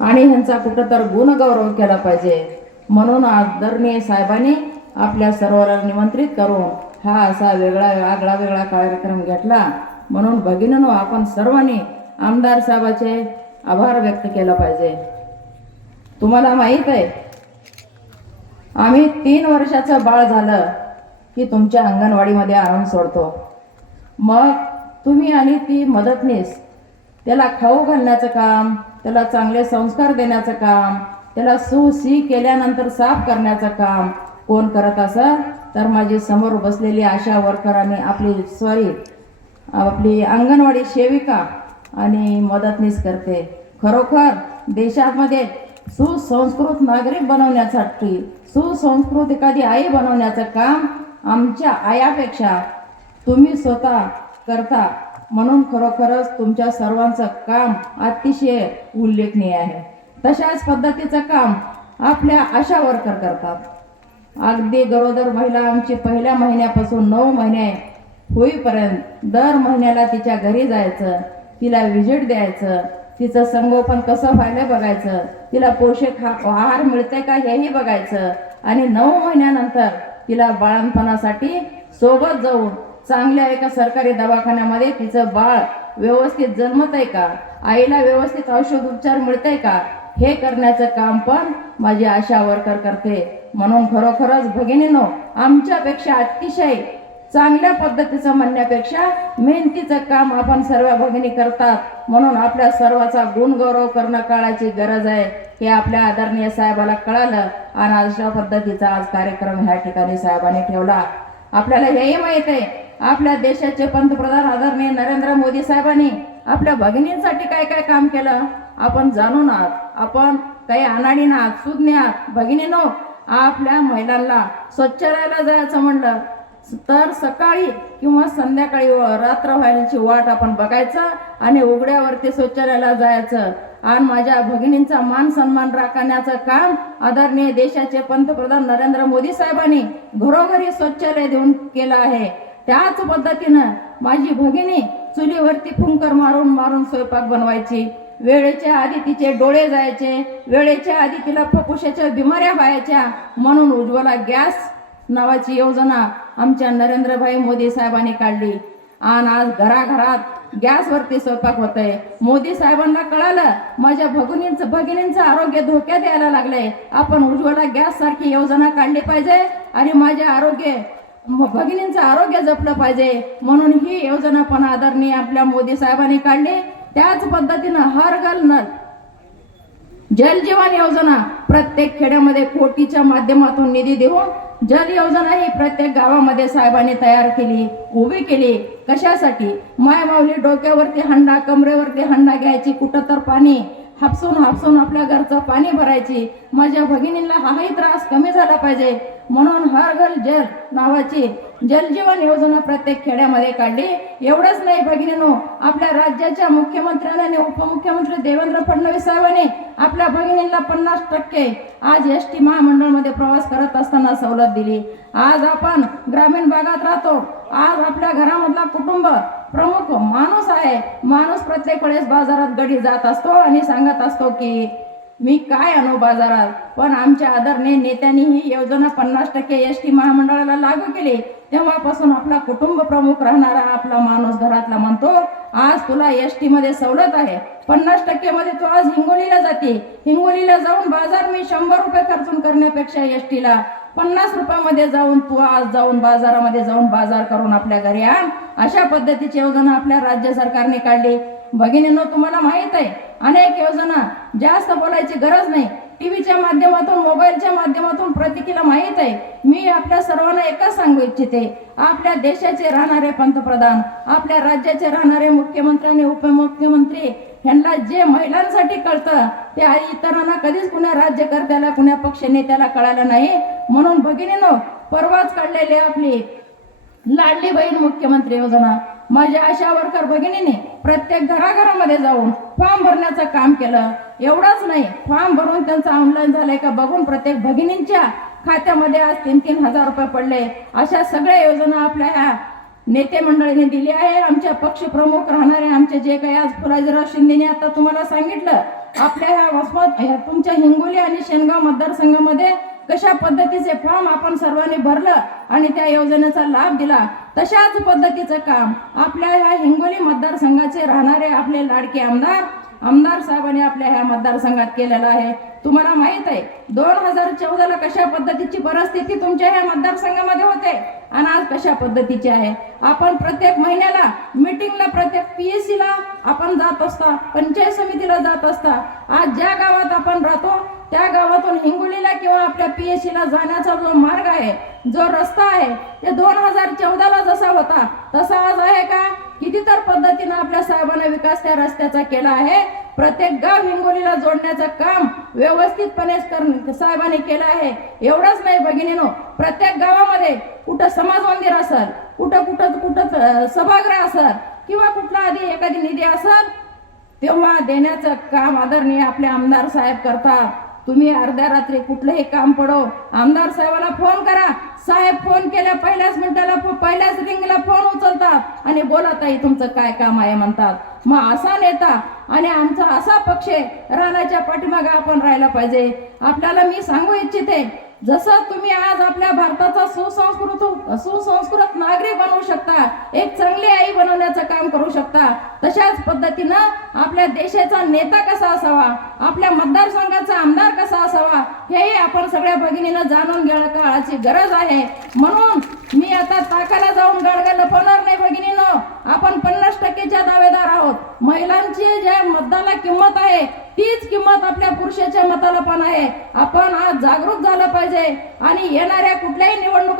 आणि ह्यांचा कुठं तर गुणगौरव केला पाहिजे. म्हणून आदरणीय साहेबांनी आपल्या सर्वांना निमंत्रित करून हा असा वेगळा कार्यक्रम घेतला. म्हणून भगिनींनो, आपण सर्वांनी आमदार साहेबाचे आभार व्यक्त केला पाहिजे. तुम्हाला माहीत आहे, आम्ही 3 वर्षाचं बाळ झालं की तुमच्या अंगणवाडीमध्ये आणून सोडतो. मग तुम्ही आणि ती मदतनीस त्याला खाऊ घालण्याचं काम, त्याला चांगले संस्कार देण्याचं काम, त्याला सी केल्यानंतर साफ करण्याचं काम कोण करत असं तर माझी समोर बसलेली आशा वर्कर आणि आपली अंगणवाडी सेविका आणि मदतनीस करते. खरोखर देशामध्ये सुसंस्कृत नागरिक बनवण्यासाठी, सुसंस्कृत एखादी आई बनवण्याचं काम आमच्या आयापेक्षा तुम्ही स्वतः करता. म्हणून खरोखरच तुमच्या सर्वांचं काम अतिशय उल्लेखनीय आहे. तशाच पद्धतीचं काम आपल्या आशा वर्कर करतात. अगदी गरोदर महिला आमची पहिल्या महिन्यापासून 9 महिने होईपर्यंत दर महिन्याला तिच्या घरी जायचं, तिला विजिट द्यायचं, तिचं संगोपन कसं व्हायला बघायचं, तिला पोषक आहार मिळते का हेही बघायचं आणि 9 महिन्यानंतर तिला बाळंतपणासाठी सोबत जाऊन चांगल्या एका सरकारी दवाखान्यामध्ये तिचं बाळ व्यवस्थित जन्मत आहे का, आईला व्यवस्थित औषध उपचार मिळतंय का, हे करण्याचं काम पण माझी आशा वर्कर करते. म्हणून खरोखरच भगिनींनो, आमच्यापेक्षा अतिशय चांगल्या पद्धतीचं म्हणण्यापेक्षा मेहनतीचं काम आपण सर्व भगिनी करतात. म्हणून आपल्या सर्वाचा गुणगौरव करणं काळाची गरज आहे हे आपल्या आदरणीय साहेबाला कळालं आणि अशा पद्धतीचा आज कार्यक्रम ह्या ठिकाणी साहेबांनी ठेवला. आपल्याला हेही माहित आहे, आपल्या देशाचे पंतप्रधान आदरणीय नरेंद्र मोदी साहेबांनी आपल्या भगिनींसाठी काय काय काम केलं आपण जाणून आहात. आपण काही अनाडी नात, सुज्ञ आहात. भगिनींनो, आपल्या महिलांना शौचालयाला जायचं म्हणलं तर सकाळी किंवा संध्याकाळी रात्र व्हायची वाट आपण बघायचं आणि उघड्यावरती शौचालयाला जायचं. आणि माझ्या भगिनींचा मान सन्मान राखण्याचं काम आदरणीय देशाचे पंतप्रधान नरेंद्र मोदी साहेबांनी घरोघरी शौचालय देऊन केलं आहे. त्याच पद्धतीनं माझी भगिनी चुलीवरती फुंकर मारून मारून स्वयंपाक बनवायची. वेळेच्या आधी तिचे डोळे जायचे, वेळेच्या आधी तिला फुफ्फुसाच्या बिमाऱ्या व्हायच्या. म्हणून उज्ज्वला गॅस नावाची योजना आमच्या नरेंद्रभाई मोदी साहेबांनी काढली आणि आज घराघरात गॅसवरती स्वयंपाक होतंय. मोदी साहेबांना कळालं माझ्या भगिनींचं आरोग्य धोक्यात यायला लागलंय, आपण उज्ज्वला गॅस सारखी योजना काढली पाहिजे आणि माझे भगिनींचं आरोग्य जपलं पाहिजे. म्हणून ही योजना पण आदरणीय आपल्या मोदी साहेबांनी काढली. त्याच पद्धतीनं हर घर नल जल जीवन योजना प्रत्येक खेड्यामध्ये कोटीच्या माध्यमातून निधी देऊन जल योजना ही प्रत्येक गावामध्ये साहेबांनी तयार केली, उभी केली. कशासाठी? माय माऊली डोक्यावरती हंडा, कमरेवरती हंडा घ्यायची, कुठं तर पाणी हापसून आपल्या घरचं पाणी भरायची. माझ्या भगिनींना हाही त्रास कमी झाला पाहिजे म्हणून हर घर जल नावाची जल जीवन योजना प्रत्येक खेड्यामध्ये काढली. एवढंच नाही भगिनींनो, आपल्या राज्याच्या मुख्यमंत्र्यांनी आणि उपमुख्यमंत्री देवेंद्र फडणवीस साहेबांनी आपल्या भगिनींना 50% आज एसटी महामंडळामध्ये प्रवास करत असताना सवलत दिली. आज आपण ग्रामीण भागात राहतो, आज आपल्या घरामधला कुटुंब प्रमुख माणूस आहे. माणूस प्रत्येक वेळेस बाजारात गडी जात असतो आणि सांगत असतो की मी काय आणू बाजारात. पण आमच्या आदरणीय नेत्यांनी ही योजना 50% एसटी महामंडळाला लागू केली. तेव्हापासून आपला कुटुंब प्रमुख राहणारा आपला माणूस घरातला म्हणतो आज तुला एसटी मध्ये सवलत आहे, 50% मध्ये तू आज हिंगोलीला जाते. हिंगोलीला जाऊन बाजार मी 100 रुपये खर्चून करण्यापेक्षा एसटीला 50 रुपयामध्ये जाऊन तू आज जाऊन बाजारामध्ये जाऊन बाजार करून आपल्या घरी आण. अशा पद्धतीची योजना आपल्या राज्य सरकारने काढली. भगिनींनो, तुम्हाला माहित आहे अनेक योजना, जास्त बोलायची गरज नाही. टीव्हीच्या माध्यमातून, मोबाईलच्या माध्यमातून प्रत्येकीला माहित आहे. मी आपल्या सर्वांना एकच सांगू इच्छिते, आपल्या देशाचे राहणारे पंतप्रधान, आपल्या राज्याचे राहणारे मुख्यमंत्री आणि उपमुख्यमंत्री ह्यांना जे महिलांसाठी कळतं ते इतरांना कधीच कुण्या राज्यकर्त्याला, कुण्या पक्ष नेत्याला कळालं नाही. म्हणून भगिनींनो, परवाच काढलेली आपली लाडली बहीण मुख्यमंत्री योजना माझ्या आशा वर्कर भगिनीने प्रत्येक घराघरामध्ये जाऊन फॉर्म भरण्याचं काम केलं. एवढंच नाही, फॉर्म भरून त्यांचं ऑनलाईन झालंय का बघून प्रत्येक भगिनींच्या खात्यामध्ये आज 3-3 हजार रुपये पडले. अशा सगळ्या योजना आपल्या ह्या नेते मंडळीने दिली आहे. आमच्या पक्ष प्रमुख राहणारे आमचे जे काही आज फुलाजीराव शिंदेने आता तुम्हाला सांगितलं, आपल्या ह्या तुमच्या हिंगोली आणि शेनगाव मतदारसंघामध्ये कशा पद्धतीचे फॉर्म आपण सर्वांनी भरलं आणि त्या योजनेचा लाभ दिला, तशाच पद्धतीचं काम आपल्या ह्या हिंगोली मतदारसंघाचे राहणारे आपले लाडके आमदार साहेबांनी आपल्या ह्या मतदारसंघात केलेलं आहे. तुम्हाला माहित आहे 2014ला कशा पद्धतीची परिस्थिती तुमच्या ह्या मतदारसंघामध्ये होते आणि आज कशा पद्धतीची आहे. आपण प्रत्येक महिन्याला मीटिंगला, प्रत्येक PSC ला आपण जात असता, पंचायत समितीला जात असता. आज ज्या गावात आपण राहतो त्या गावातून हिंगोलीला किंवा आपल्या PSC ला जाण्याचा जो मार्ग आहे, जो रस्ता आहे, ते 2014ला जसा होता तसा आज आहे का? किती तर पद्धतीनं आपल्या साहेबांना विकास त्या रस्त्याचा केला आहे. प्रत्येक गाव हिंगोलीला जोडण्याचं काम व्यवस्थितपणे साहेबांनी केलं आहे. एवढंच नाही भगिनीनो, प्रत्येक गावामध्ये कुठं समाज मंदिर असेल, कुठं सभागृह असेल किंवा कुठला आधी एखादी निधी असेल, तेव्हा देण्याचं काम आदरणीय आपले आमदार साहेब करतात. तुम्ही अर्ध्या रात्री कुठलंही काम पडो, आमदार साहेबाला फोन करा. साहेब फोन केल्या पहिल्याच मिनिटाला, पहिल्याच रिंगला फोन उचलतात आणि बोला ताई तुमचं काय काम आहे म्हणतात. मग असा नेता आणि आमचा असा पक्ष राहण्याच्या पाठीमागे आपण राहायला पाहिजे. आपल्याला मी सांगू इच्छिते, जसं तुम्ही आज आपल्या भारताचा सुसंस्कृत नागरिक बनवू शकता, एक चांगली आई बनवण्याचं काम करू शकता, तशाच पद्धतीनं आपल्या देशाचा नेता कसा असावा, आपल्या मतदारसंघाचा आमदार कसा असावा, हेही आपण सगळ्या भगिनीनं जाणून घेणं काळाची गरज आहे. म्हणून मी आता ताकाला जाऊन गाडगा लपवणार नाही भगिनीनं. आपण 50%च्या दावेदार आहोत. महिलांची ज्या मताला किंमत आहे तीच किंमत आपल्या पुरुषाच्या मताला पण आहे. आपण आज जागरूक झालं पाहिजे आणि येणाऱ्या कुठल्याही निवडणूक